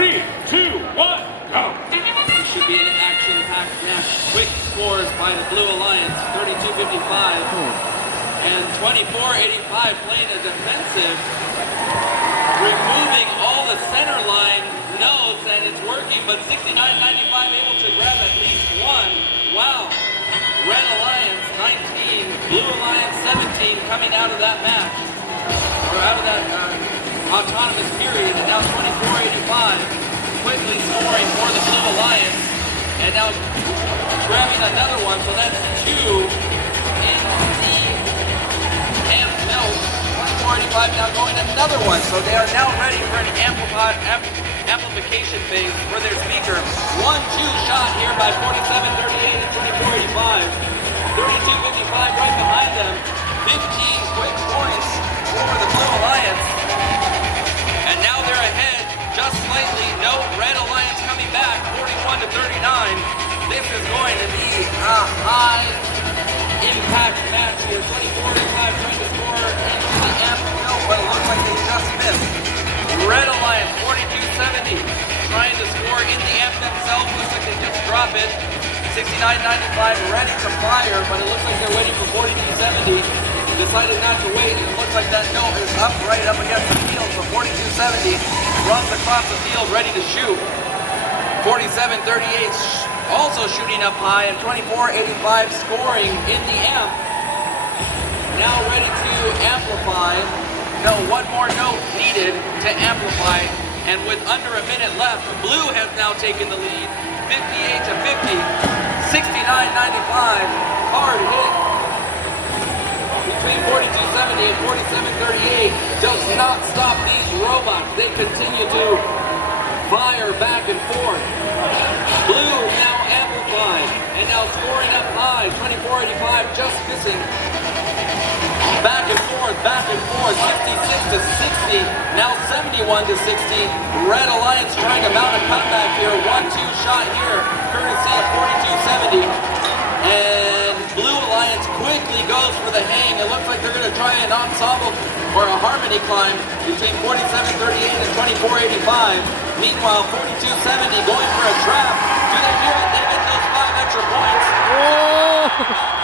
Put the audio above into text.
3, 2, 1, go. It should be an action-packed match. Quick scores by the Blue Alliance, 32-55 and 24-85, playing a defensive, removing all the center line nodes, and it's working, but 69-95 able to grab at least one. Wow. Red Alliance 19, Blue Alliance 17 coming out of that match, or out of that autonomous period, and now 24-85. Quickly scoring for the Blue Alliance, and now grabbing another one, so that's 2 in the amp melt. 24-85 now going another one, so they are now ready for an amplification phase for their speaker. 1-2 shot here by 47-38 and 24-85. 32-55 right behind them. 15 quick points for the Blue Alliance, and now they're ahead just slightly. No Red Alliance coming back, 41-39. This is going to be a high impact match here. 24-85 trying to score into the amp. No, but it looks like they just missed. Red Alliance 42-70 trying to score in the amp themselves. Looks like they just drop it. 69-95 ready to fire, but it looks like they're waiting for 42-70. Decided not to wait, and it looks like that note is up right up against the field. So 42-70 runs across the field ready to shoot. 47-38 also shooting up high, and 24-85 scoring in the amp. Now ready to amplify. No, one more note needed to amplify, and with under a minute left, Blue has now taken the lead. 58-50, 69-95, hard hit. Between 42-70 and 47-38 does not stop these robots. They continue to fire back and forth. Blue now amplified and now scoring up high. 24-85 just missing. Back and forth, 66-60, now 71-60. Red Alliance trying to mount a comeback here. 1-2 shot here, courtesy of 42-70. And Blue Alliance quickly goes for the hang. It looks like they're going to try an ensemble or a harmony climb between 47-38 and 24-85. Meanwhile, 42-70 going for a trap. Do they do it? They get those 5 extra points.